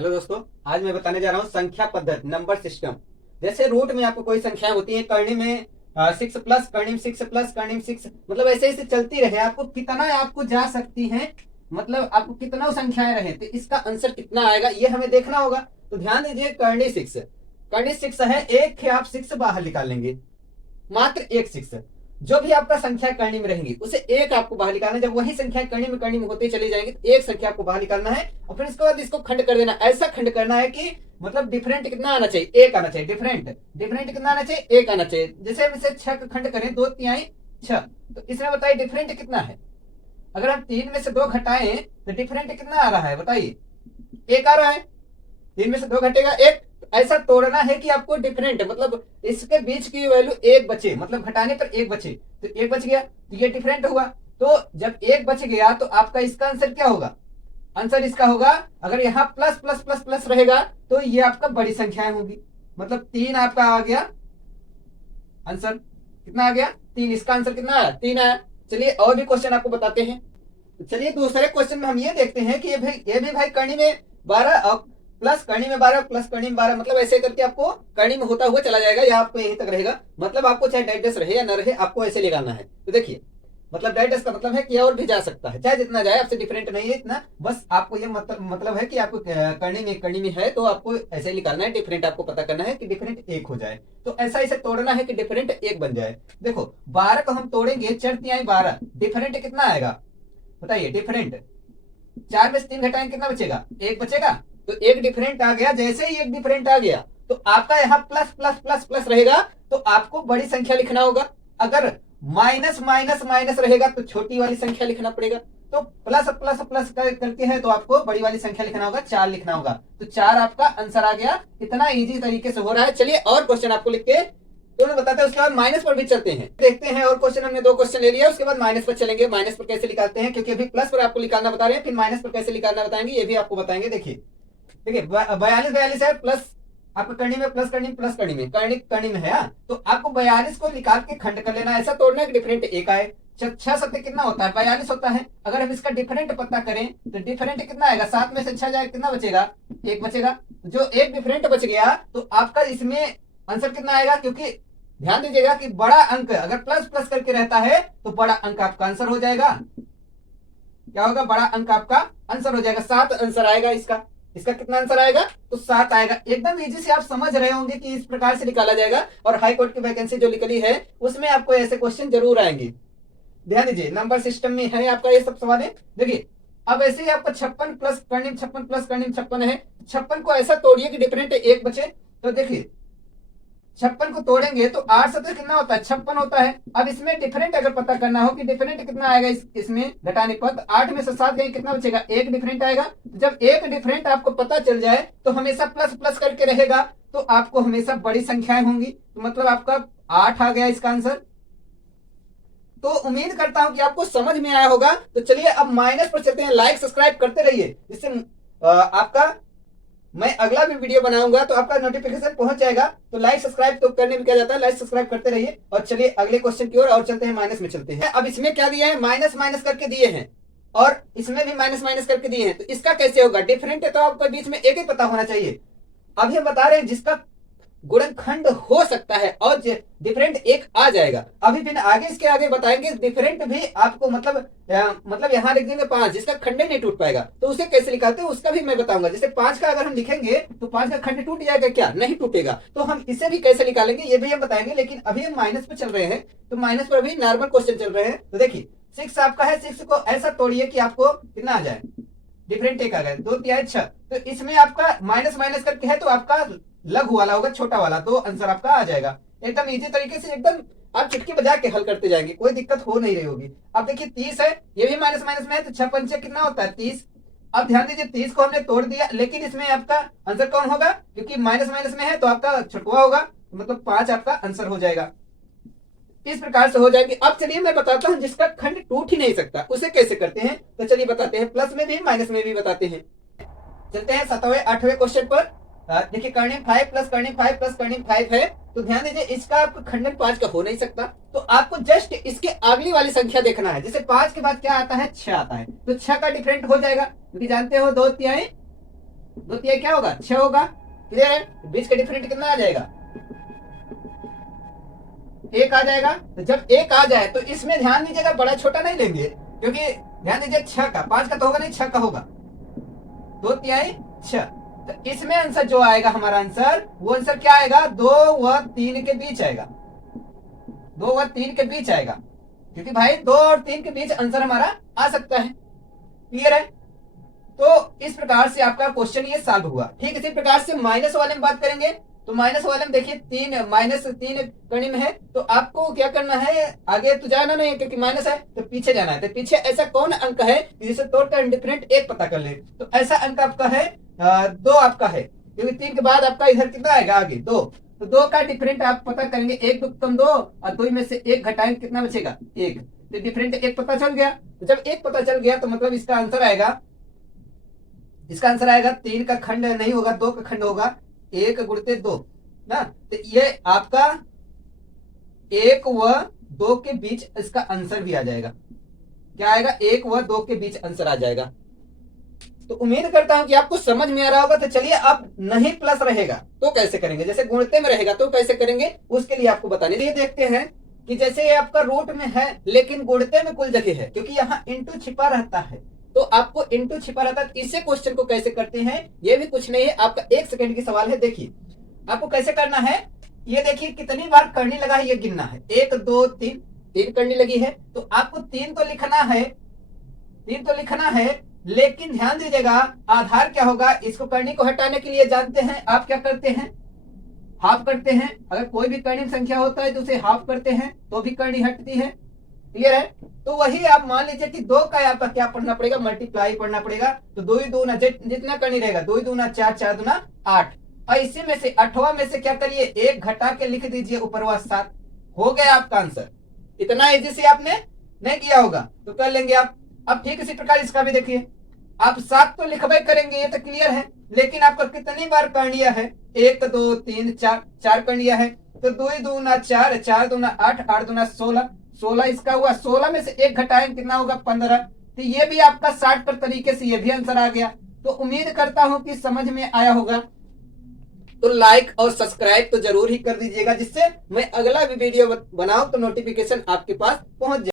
Hello दोस्तों, आज मैं बताने जा रहा हूँ संख्या पद्धति, नंबर सिस्टम। जैसे रूट में आपको कोई संख्या होती है, करनी में 6+, करनी में 6+, करनी में 6, मतलब ऐसे ऐसे चलती रहे, आपको कितना आपको जा सकती है, मतलब आपको कितना संख्याएं रहे तो इसका आंसर कितना आएगा ये हमें देखना होगा। तो ध्यान दीजिए, करनी 6 है, एक है आप 6 बाहर निकालेंगे, मात्र एक 6। जो भी आपका संख्या करनी में रहेंगी उसे एक आपको बाहर निकालना है। जब वही संख्या करनी में होते चली जाएंगी तो एक संख्या आपको बाहर निकालना है और फिर इसके बाद इसको खंड कर देना। ऐसा खंड करना है कि मतलब डिफरेंट कितना आना चाहिए, एक आना चाहिए। डिफरेंट कितना आना चाहिए, एक आना चाहिए। जैसे हम इसे 6 का खंड करें, 2×3=6, तो इसमें बताइए डिफरेंट कितना है। अगर हम 3 में से 2 घटाएं तो डिफरेंट कितना आ रहा है, बताइए। एक आ रहा है, 3 में से 2 घटेगा एक। ऐसा तोड़ना है कि आपको डिफरेंट, मतलब इसके बीच की वैल्यू एक बचे, मतलब घटाने पर एक बचे, तो एक बच गया तो ये डिफरेंट हुआ। तो जब एक बच गया तो आपका इसका आंसर क्या होगा, आंसर इसका होगा, अगर यहाँ प्लस प्लस प्लस प्लस रहेगा तो ये आपका बड़ी संख्याएं होगी। मतलब 3 आपका आ गया आंसर। कितना आ गया, 3। इसका आंसर कितना आया, 3 आया। चलिए और भी क्वेश्चन आपको बताते हैं। चलिए दूसरे क्वेश्चन में हम ये देखते हैं कि ये भी भाई करनी में 12 प्लस करनी में 12 प्लस करनी में 12, मतलब ऐसे करके आपको करनी में होता हुआ चला जाएगा, या आपको यहीं तक रहेगा। मतलब आपको चाहे डाइडेस रहे या न रहे, आपको ऐसे लगाना है। तो देखिए, मतलब डाइडेस का मतलब है कि और भी जा सकता है, चाहे जितना जाए, आपसे डिफरेंट नहीं है इतना। बस आपको ये मतलब है कि आपको करनी में है तो आपको ऐसे निकालना है। डिफरेंट आपको पता करना है कि डिफरेंट एक हो जाए, तो ऐसा इसे तोड़ना है कि डिफरेंट एक बन जाए। देखो 12 को हम तोड़ेंगे, 4×3=12, डिफरेंट कितना आएगा बताइए। डिफरेंट 4 में से 3 घटाएंगे, कितना बचेगा, एक बचेगा। तो एक डिफरेंट आ गया। जैसे ही एक डिफरेंट आ गया तो आपका यहाँ प्लस प्लस प्लस प्लस रहेगा, तो आपको बड़ी संख्या लिखना होगा। अगर माइनस माइनस माइनस रहेगा तो छोटी वाली संख्या लिखना पड़ेगा। तो प्लस प्लस प्लस करके है तो आपको बड़ी वाली संख्या लिखना होगा, 4 लिखना होगा। तो 4 आपका आंसर आ गया। इतना इजी तरीके से हो रहा है। चलिए और क्वेश्चन आपको लिख के तो बताते हैं, उसके बाद माइनस पर भी चलते हैं, देखते हैं। और क्वेश्चन हमने 2 क्वेश्चन ले लिया, उसके बाद माइनस पर चलेंगे। माइनस पर कैसे निकालते हैं, क्योंकि अभी प्लस पर आपको निकालना बता रहे हैं, फिर माइनस पर कैसे निकालना बताएंगे ये भी आपको बताएंगे। देखिए 42 है, प्लस आपको करनी में प्लस करनी में है। तो आपको 42 को निकाल के खंड कर लेना, ऐसा तोड़ना है डिफरेंट एक आए। 6×7 कितना होता है, 42 होता है। अगर हम इसका डिफरेंट पता करें तो डिफरेंट कितना आएगा, 7 में से 6 जाएगा, कितना बचेगा, एक बचेगा। जो एक डिफरेंट बच गया तो आपका इसमें आंसर कितना आएगा, क्योंकि ध्यान दीजिएगा कि बड़ा अंक अगर प्लस प्लस करके रहता है तो बड़ा अंक आपका आंसर हो जाएगा। क्या होगा, बड़ा अंक आपका आंसर हो जाएगा। 7 आंसर आएगा इसका। इसका कितना आंसर आएगा, तो 7 आएगा। एकदम इजी से आप समझ रहे होंगे कि इस प्रकार से निकाला जाएगा। और हाई कोर्ट की वैकेंसी जो निकली है उसमें आपको ऐसे क्वेश्चन जरूर आएंगे। ध्यान दीजिए, नंबर सिस्टम में है आपका ये सब सवाल है। देखिए अब ऐसे ही आपका 56 प्लस करनी 56 प्लस करनी 56 है। 56 को ऐसा तोड़िए कि डिफरेंट एक बचे। तो देखिए 56 को तोड़ेंगे तो 8 से कितना होता है, 56 होता है। अब इसमें डिफरेंट अगर पता करना हो कि डिफरेंट कितना आएगा इसमें घटाने पर, तो 8 में से 7 गए, कितना बचेगा, एक डिफरेंट आएगा। जब एक डिफरेंट आपको पता चल जाए तो हमेशा प्लस प्लस करके रहेगा, तो आपको हमेशा बड़ी संख्याएं होंगी। तो मतलब आपका 8 आ गया इसका आंसर। तो उम्मीद करता हूं कि आपको समझ में आया होगा। तो चलिए अब माइनस पर चलते हैं। लाइक सब्सक्राइब करते रहिए, जिससे आपका मैं अगला भी वीडियो बनाऊंगा तो आपका नोटिफिकेशन पहुंच जाएगा। तो लाइक सब्सक्राइब तो करने में क्या जाता है, लाइक सब्सक्राइब करते रहिए। और चलिए अगले क्वेश्चन की ओर और चलते हैं। माइनस में चलते हैं। अब इसमें क्या दिया है, माइनस माइनस करके दिए हैं, और इसमें भी माइनस माइनस करके दिए हैं। तो इसका कैसे होगा, डिफरेंट है तो आपको बीच में एक ही पता होना चाहिए। अभी हम बता रहे हैं जिसका गुणनखंड हो सकता है और डिफरेंट एक आ जाएगा। अभी फिर आगे इसके आगे बताएंगे डिफरेंट भी आपको, मतलब यहाँ लिख देंगे 5, जिसका खंड नहीं टूट पाएगा, तो उसे कैसे निकालते हैं उसका भी मैं बताऊंगा। जैसे 5 का अगर हम लिखेंगे तो 5 का खंड टूट जाएगा क्या, नहीं टूटेगा। तो हम इसे भी कैसे निकालेंगे ये भी हम बताएंगे। लेकिन अभी हम माइनस पे चल रहे हैं, तो माइनस पर अभी नॉर्मल क्वेश्चन चल रहे हैं। तो देखिए 6 आपका है, 6 को ऐसा तोड़िए कि आपको कितना आ जाए, डिफरेंट एक आ गया, 2×3=6। तो इसमें आपका माइनस माइनस करके है तो आपका लघु वाला होगा, छोटा वाला, तो आंसर आपका आ जाएगा। एकदम इजी तरीके से, एकदम आप चुटकी बजा के हल करते जाएंगे, कोई दिक्कत हो नहीं रही होगी। अब देखिए 30 है, ये भी माइनस माइनस में है, तो 6×5 कितना होता है, 30। अब ध्यान दीजिए 30 को हमने तोड़ दिया, लेकिन इसमें आपका आंसर कौन होगा, क्योंकि माइनस माइनस में है तो आपका छठवा होगा, मतलब 5 आपका आंसर हो जाएगा। इस प्रकार से हो जाएगी। अब चलिए मैं बताता हूं जिसका खंड टूट ही नहीं सकता उसे कैसे करते हैं। तो चलिए बताते हैं, प्लस में भी माइनस में भी बताते हैं। चलते हैं 7वें 8वें क्वेश्चन पर। देखिए करनी 5 प्लस करनी 5 प्लस करनी 5 है। तो ध्यान दीजिए इसका आपका खंडन 5 का हो नहीं सकता, तो आपको जस्ट इसके अगली वाली संख्या देखना है। जैसे 5 के बाद क्या आता है, 6 आता है, तो 6 का डिफरेंट हो जाएगा, क्योंकि जानते हो 2×3=6, 2 तिहाई क्या होगा 6 होगा। क्लियर है। बीच का डिफरेंट कितना आ जाएगा 1 आ जाएगा। तो जब 1 आ जाए तो इसमें ध्यान दीजिएगा बड़ा छोटा नहीं लेंगे, क्योंकि ध्यान दीजिए 6 का 5 का तो होगा नहीं 6 का होगा। 2 तिहाई 6, तो इसमें आंसर जो आएगा हमारा आंसर, वो आंसर क्या आएगा 2 व 3 के बीच आएगा। 2 व 3 के बीच आएगा, क्योंकि भाई 2 और 3 के बीच आंसर हमारा आ सकता है। क्लियर है। तो इस प्रकार से आपका क्वेश्चन ये सॉल्व हुआ। ठीक इसी प्रकार से माइनस वाले में बात करेंगे। तो माइनस वाले में देखिए 3 -3 कड़ी में है, तो आपको क्या करना है, आगे तो जाना नहीं है क्योंकि माइनस है, तो पीछे जाना है। तो पीछे ऐसा कौन अंक है जिसे तोड़कर इंडिफरेंट 1 पता कर ले। तो ऐसा अंक आपका है 2 आपका है, क्योंकि 3 के बाद आपका इधर कितना आएगा आगे 2। तो 2 का डिफरेंट आप पता करेंगे, 1 2 कम 2 और 2 में से 1 घटाएंगे कितना बचेगा 1। तो डिफरेंट 1 पता चल गया। तो जब 1 पता चल गया तो मतलब इसका आंसर आएगा, 3 का खंड नहीं होगा 2 का खंड होगा, 1 गुणित 2 ना। तो ये आपका 1 व 2 के बीच इसका आंसर भी आ जाएगा। क्या आएगा 1 व 2 के बीच आंसर आ जाएगा। तो उम्मीद करता हूं कि आपको समझ में आ रहा होगा। तो चलिए अब नहीं प्लस रहेगा तो कैसे करेंगे, जैसे गुणते में रहेगा तो कैसे करेंगे, उसके लिए आपको बताने ये देखते हैं कि जैसे ये आपका रूट में है लेकिन गुणते में कुल जगह है, क्योंकि यहाँ इंटू छिपा रहता है, तो आपको इंटू छिपा रहता है। तो इसे क्वेश्चन को कैसे करते हैं, ये भी कुछ नहीं है, आपका 1 सेकंड की सवाल है। देखिए आपको कैसे करना है, ये देखिए कितनी बार करनी लगा है ये गिनना है। 1 2 3, 3 करनी लगी है, तो आपको 3 तो लिखना है, 3 तो लिखना है, लेकिन ध्यान दीजिएगा आधार क्या होगा, इसको करनी को हटाने के लिए जानते हैं आप क्या करते हैं, हाफ करते हैं। अगर कोई भी कर्णिम संख्या होता है तो उसे हाफ करते हैं तो भी करनी हटती है। क्लियर है। तो वही आप मान लीजिए कि 2 का आपका क्या पढ़ना पड़ेगा, मल्टीप्लाई पढ़ना पड़ेगा। तो 2 ही 2 ना जितना करनी रहेगा 2 ही 2 ना 4, 4 2 ना 8, और इसी में से 8वां में से क्या करिए 1 घटा के लिख दीजिए ऊपरवा 7, हो गया आपका आंसर। इतना इजी से आपने नहीं किया होगा तो कर लेंगे आप। अब ठीक इसी प्रकार इसका भी देखिए, आप 7 तो लिखवाई करेंगे ये तो क्लियर है, लेकिन आपका कितनी बार कर्णीय है 1 2 3 4, 4 कर्णीय है। तो 2 ही 2 ना 4, 4 2 ना 8, 8 2 ना 16, 16 इसका हुआ। 16 में से 1 घटाएं कितना होगा 15। तो ये भी आपका 60 पर तरीके से ये भी आंसर आ गया। तो उम्मीद करता हूं कि समझ में आया होगा। तो लाइक और सब्सक्राइब तो जरूर ही कर दीजिएगा, जिससे मैं अगला भी वीडियो बनाऊं तो नोटिफिकेशन आपके पास पहुंच जाए।